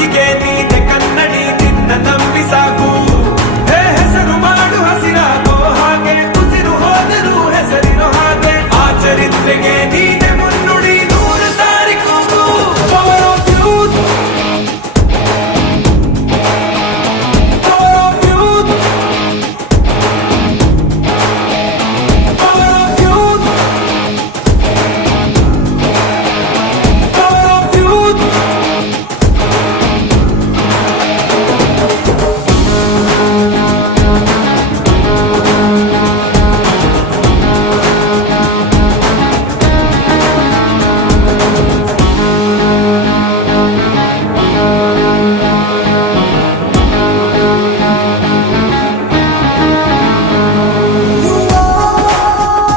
you get me down.